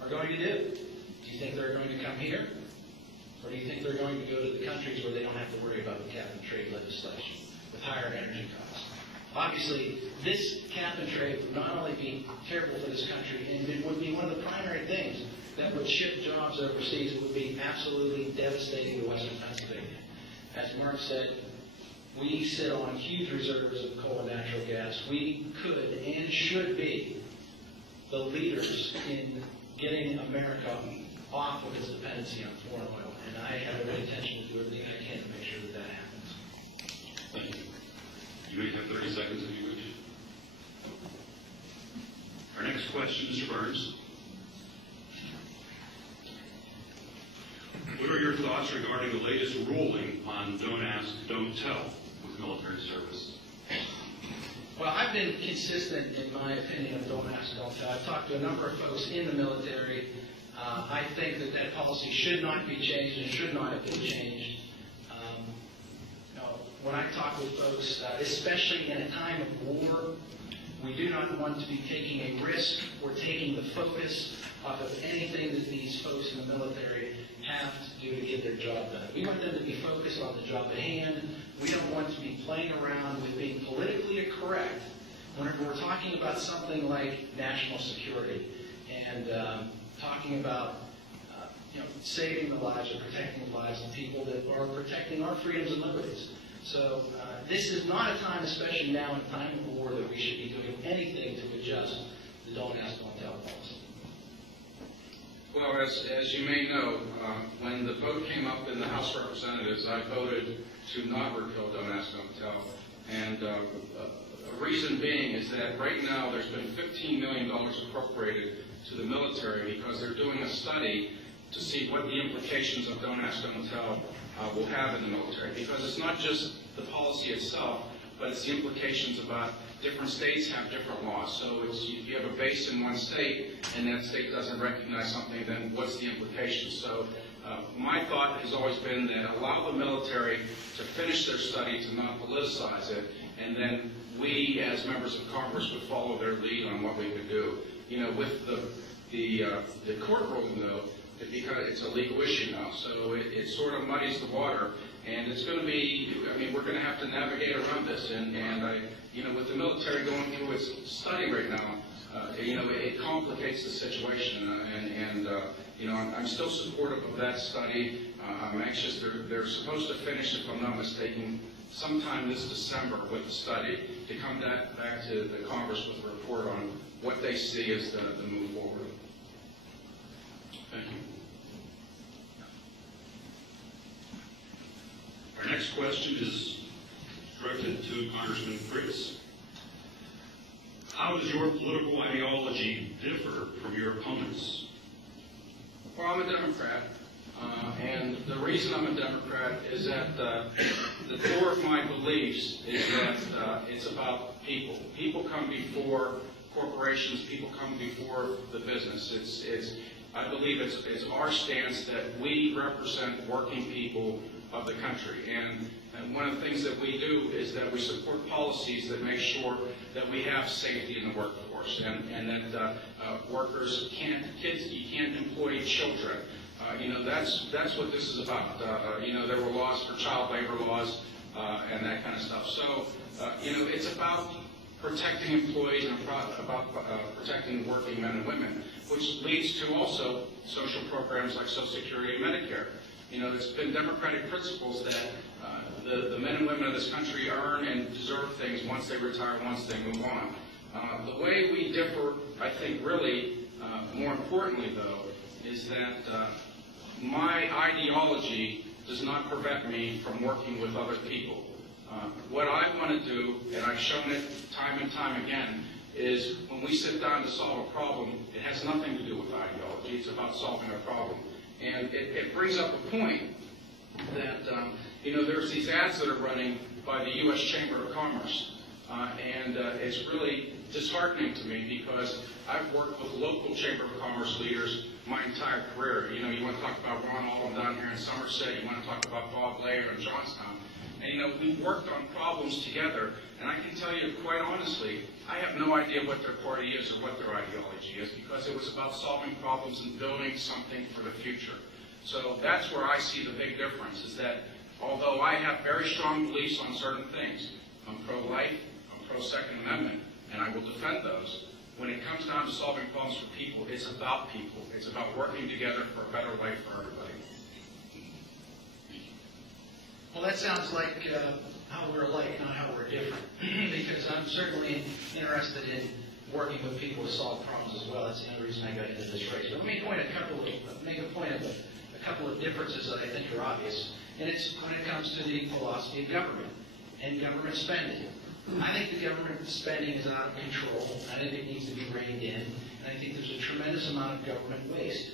are going to do. Do you think they're going to come here? Or do you think they're going to go to the countries where they don't have to worry about the cap-and-trade legislation with higher energy costs? Obviously, this cap-and-trade would not only be terrible for this country, and it would be one of the primary things that would ship jobs overseas. It would be absolutely devastating to Western Pennsylvania. As Mark said, we sit on huge reserves of coal and natural gas. We could and should be the leaders in getting America off of its dependency on foreign oil. And I have every intention to do everything I can to make sure that that happens. Thank you. You may have 30 seconds if you wish. Our next question, Mr. Burns. What are your thoughts regarding the latest ruling on Don't Ask, Don't Tell with military service? Well, I've been consistent in my opinion of Don't Ask, Don't Tell. I've talked to a number of folks in the military. I think that that policy should not be changed and should not have been changed. When I talk with folks, especially in a time of war, we do not want to be taking a risk or taking the focus off of anything that these folks in the military have to do to get their job done. We want them to be focused on the job at hand. We don't want to be playing around with being politically correct whenever we're talking about something like national security and talking about saving the lives or protecting the lives of people that are protecting our freedoms and liberties. So this is not a time, especially now in a time of war, that we should be doing anything to adjust the Don't Ask, Don't Tell policy. Well, as you may know, when the vote came up in the House of Representatives, I voted to not repeal Don't Ask, Don't Tell. And a reason being is that right now there's been $15 million appropriated to the military because they're doing a study to see what the implications of Don't Ask, Don't Tell will have in the military. Because it's not just the policy itself, but it's the implications about different states have different laws. So it's, if you have a base in one state and that state doesn't recognize something, then what's the implication? So my thought has always been that allow the military to finish their study, to not politicize it, and then we as members of Congress would follow their lead on what we could do. You know, with the court ruling, though, because it's a legal issue now, so it sort of muddies the water, and it's going to be, I mean, we're going to have to navigate around this, and with the military going through its study right now, it complicates the situation, I'm still supportive of that study. I'm anxious. They're supposed to finish, if I'm not mistaken, sometime this December with the study to come back to the Congress with a report on what they see as the move forward. Thank you. Our next question is directed to Congressman Fritz. How does your political ideology differ from your opponents? Well, I'm a Democrat, and the reason I'm a Democrat is that the core of my beliefs is that it's about people. People come before corporations. People come before the business. I believe it's our stance that we represent working people of the country. And one of the things that we do is that we support policies that make sure that we have safety in the workforce and that workers you can't employ children. That's what this is about. There were laws for child labor laws and that kind of stuff. So, it's about protecting employees and about protecting working men and women, which leads to also social programs like Social Security and Medicare. There's been democratic principles that the men and women of this country earn and deserve things once they retire, once they move on. The way we differ, I think, really, more importantly, though, is that my ideology does not prevent me from working with other people. What I want to do, and I've shown it time and time again, is when we sit down to solve a problem, it has nothing to do with ideology. It's about solving a problem. And it brings up a point that, there's these ads that are running by the U.S. Chamber of Commerce. And it's really disheartening to me because I've worked with local Chamber of Commerce leaders my entire career. You want to talk about Ron Alden down here in Somerset. You want to talk about Bob Blair in Johnstown. And, you know, we worked on problems together, and I can tell you quite honestly, I have no idea what their party is or what their ideology is, because it was about solving problems and building something for the future. So that's where I see the big difference, is that although I have very strong beliefs on certain things, I'm pro-life, I'm pro-Second Amendment, and I will defend those, when it comes down to solving problems for people, it's about people. It's about working together for a better life for everybody. Well, that sounds like how we're alike, not how we're different. Because I'm certainly interested in working with people to solve problems as well. That's the only reason I got into this race. But let me make a point of a couple of differences that I think are obvious. And it's when it comes to the philosophy of government and government spending. I think the government spending is out of control. I think it needs to be reined in. And I think there's a tremendous amount of government waste.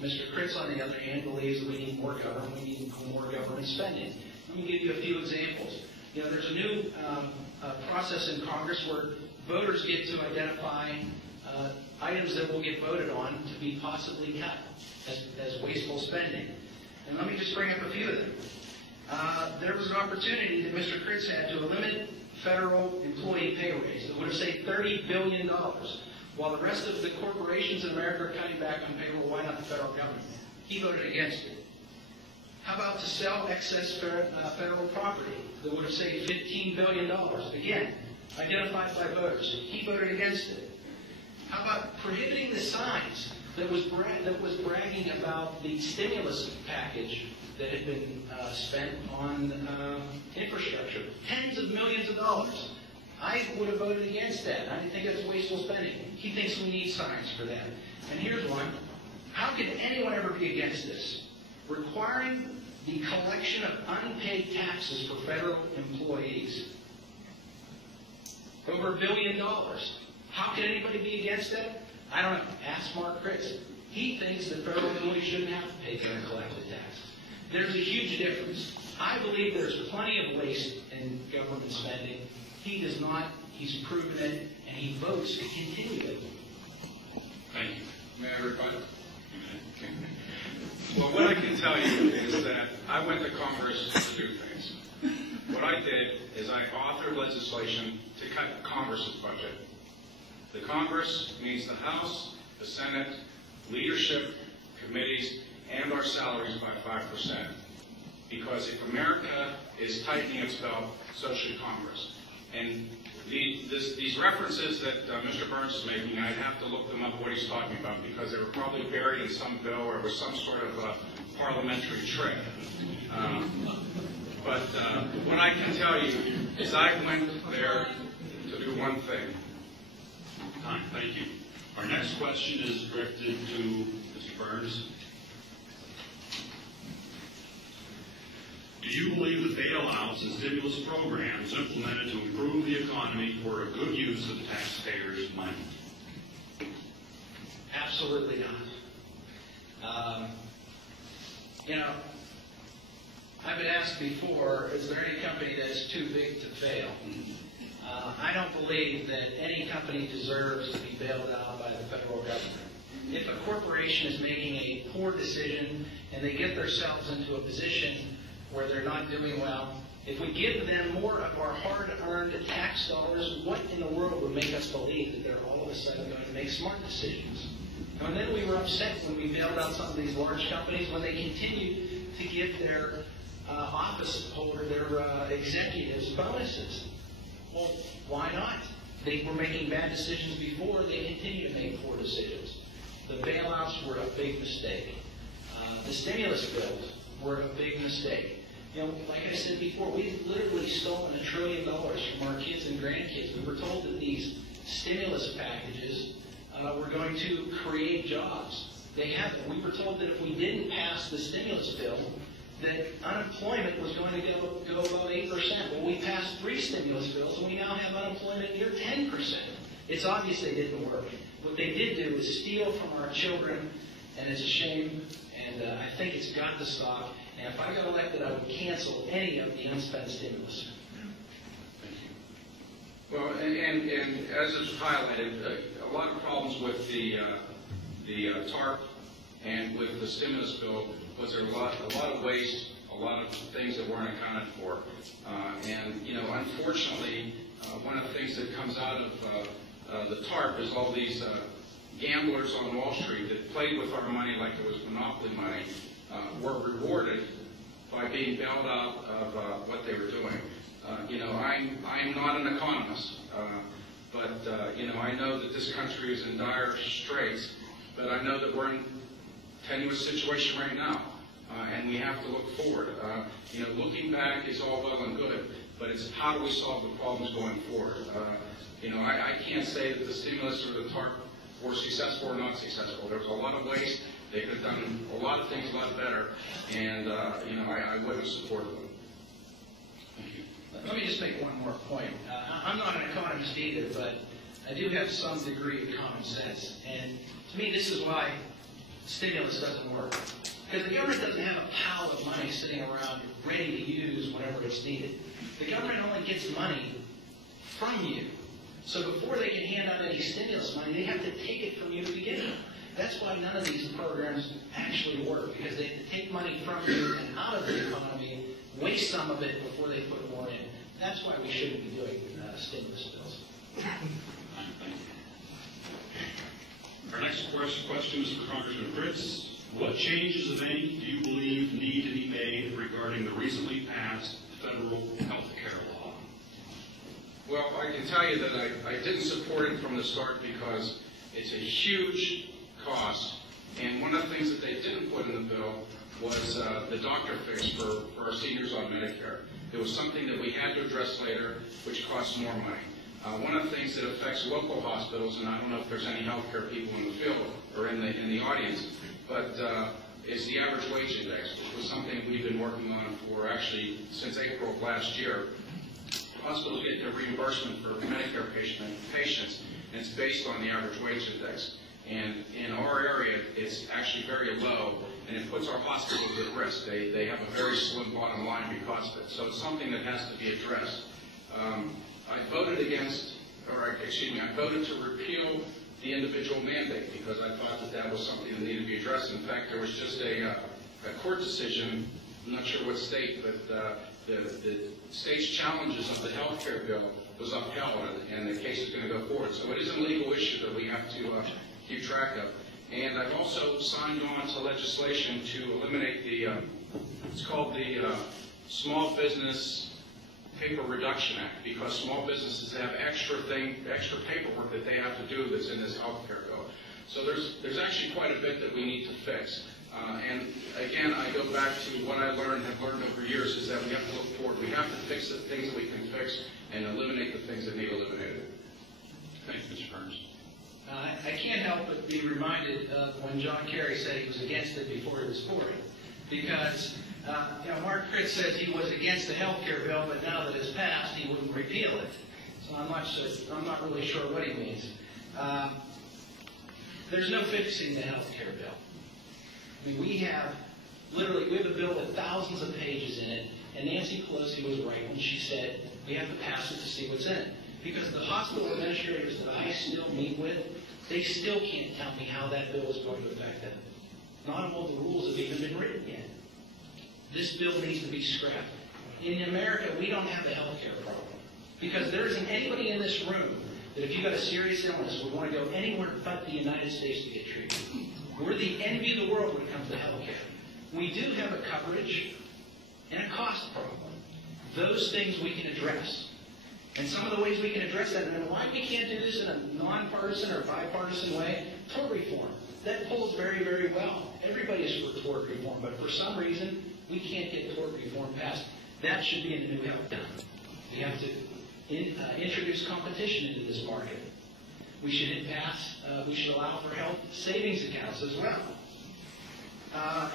Mr. Kritz, on the other hand, believes that we need more government, we need more government spending. Let me give you a few examples. You know, there's a new process in Congress where voters get to identify items that will get voted on to be possibly cut as wasteful spending. And let me just bring up a few of them. There was an opportunity that Mr. Kritz had to eliminate federal employee pay raise that would have saved $30 billion. While the rest of the corporations in America are cutting back on payroll, why not the federal government? He voted against it. How about to sell excess federal property that would have saved $15 billion? Again, identified by voters. He voted against it. How about prohibiting the signs that was bragging about the stimulus package that had been spent on infrastructure? Tens of millions of dollars. I would have voted against that. I think that's wasteful spending. He thinks we need signs for that. And here's one. How could anyone ever be against this? Requiring the collection of unpaid taxes for federal employees. Over $1 billion. How can anybody be against that? I don't know. Ask Mark Kritz. He thinks that federal employees shouldn't have to pay their collected taxes. There's a huge difference. I believe there's plenty of waste in government spending. He does not. He's proven it, and he votes to continue it. Thank you. May I reply? Well, what I can tell you is that I went to Congress to do things. What I did is I authored legislation to cut Congress's budget. The Congress means the House, the Senate, leadership, committees, and our salaries by 5%. Because if America is tightening its belt, so should Congress. And these references that Mr. Burns is making, I'd have to look them up what he's talking about, because they were probably buried in some bill or it was some sort of parliamentary trick. But what I can tell you is I went there to do one thing. Time. Thank you. Our next question is directed to Mr. Burns. Do you believe that bailouts and stimulus programs implemented to improve the economy were a good use of the taxpayers' money? Absolutely not. You know, I've been asked before, is there any company that is too big to fail? I don't believe that any company deserves to be bailed out by the federal government. If a corporation is making a poor decision and they get themselves into a position where they're not doing well, if we give them more of our hard-earned tax dollars, what in the world would make us believe that they're all of a sudden going to make smart decisions? And then we were upset when we bailed out some of these large companies when they continued to give their office holder, their executives, bonuses. Well, why not? They were making bad decisions before. They continue to make poor decisions. The bailouts were a big mistake. The stimulus bills were a big mistake. You know, like I said before, we've literally stolen $1 trillion from our kids and grandkids. We were told that these stimulus packages were going to create jobs. They haven't. We were told that if we didn't pass the stimulus bill, that unemployment was going to go about 8%. Well, we passed 3 stimulus bills, and we now have unemployment near 10%. It's obvious they didn't work. What they did do is steal from our children, and it's a shame, and I think it's got to stop. And if I got elected, I would cancel any of the unspent stimulus. Thank you. Well, and as is highlighted, a lot of problems with the TARP and with the stimulus bill was there a lot of waste, a lot of things that weren't accounted for. And, you know, unfortunately, one of the things that comes out of the TARP is all these gamblers on Wall Street that played with our money like it was monopoly money were rewarded by being bailed out of what they were doing. You know, I'm not an economist, but you know, I know that this country is in dire straits, but I know that we're in a tenuous situation right now, and we have to look forward. You know, looking back is all well and good, but it's how do we solve the problems going forward. You know, I can't say that the stimulus or the TARP were successful or not successful. There was a lot of waste. They could have done a lot of things a lot better, and you know, I wouldn't support them. Thank you. Let me just make one more point. I'm not an economist either, but I do have some degree of common sense. And to me, this is why stimulus doesn't work. Because the government doesn't have a pile of money sitting around ready to use whenever it's needed. The government only gets money from you. So before they can hand out any stimulus money, they have to take it from you to begin with. That's why none of these programs actually work, because they have to take money from you and out of the economy, waste some of it before they put more in. That's why we shouldn't be doing stimulus bills. Our next question is for Congressman Fritz. What changes, if any, do you believe need to be made regarding the recently passed federal health care law? Well, I can tell you that I didn't support it from the start because it's a huge cost, and one of the things that they didn't put in the bill was the doctor fix for our seniors on Medicare. It was something that we had to address later, which costs more money. One of the things that affects local hospitals, and I don't know if there's any healthcare people in the field or in the audience, but is the average wage index, which was something we've been working on for actually since April of last year. Hospitals get their reimbursement for Medicare patients, and it's based on the average wage index. And in our area, it's actually very low, and it puts our hospitals at risk. They have a very slim bottom line because of it. So it's something that has to be addressed. I voted I voted to repeal the individual mandate because I thought that that was something that needed to be addressed. In fact, there was just a court decision, I'm not sure what state, but the state's challenges of the health care bill was upheld, and the case is going to go forward. So it is a legal issue that we have to keep track of. And I've also signed on to legislation to eliminate it's called the Small Business Paper Reduction Act, because small businesses have extra paperwork that they have to do that's in this health care bill. So there's actually quite a bit that we need to fix. And again, I go back to what I have learned over years is that we have to look forward. We have to fix the things that we can fix and eliminate the things that need eliminated. Thank you, Mr. Burns. I can't help but be reminded of when John Kerry said he was against it before he was for it. Because, Mark Fritz says he was against the health care bill, but now that it's passed, he wouldn't repeal it. So I'm not really sure what he means. There's no fixing the health care bill. I mean, we have a bill with thousands of pages in it, and Nancy Pelosi was right when she said we have to pass it to see what's in it. Because the hospital administrators that I still meet with, they still can't tell me how that bill is going to affect them. Not all the rules have even been written yet. This bill needs to be scrapped. In America, we don't have a health care problem. Because there isn't anybody in this room that if you got a serious illness would want to go anywhere but the United States to get treated. We're the envy of the world when it comes to health care. We do have a coverage and a cost problem. Those things we can address. And some of the ways we can address that, and why we can't do this in a nonpartisan or bipartisan way, tort reform. That polls very, very well. Everybody is for tort reform, but for some reason, we can't get tort reform passed. That should be in the new health bill. We have to introduce competition into this market. We should allow for health savings accounts as well.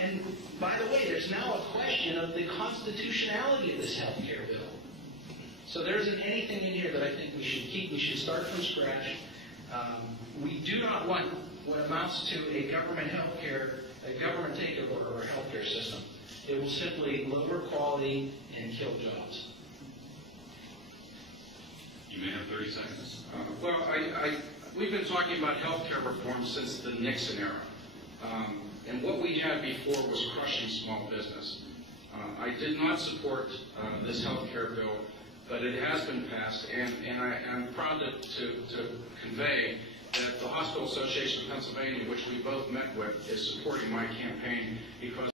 And by the way, there's now a question of the constitutionality of this health care bill. So there isn't anything in here that I think we should keep. We should start from scratch. We do not want what amounts to a government takeover of our healthcare system. It will simply lower quality and kill jobs. You may have 30 seconds. We've been talking about healthcare reform since the Nixon era. And what we had before was crushing small business. I did not support this health care bill, but it has been passed, and I'm proud to convey that the Hospital Association of Pennsylvania, which we both met with, is supporting my campaign because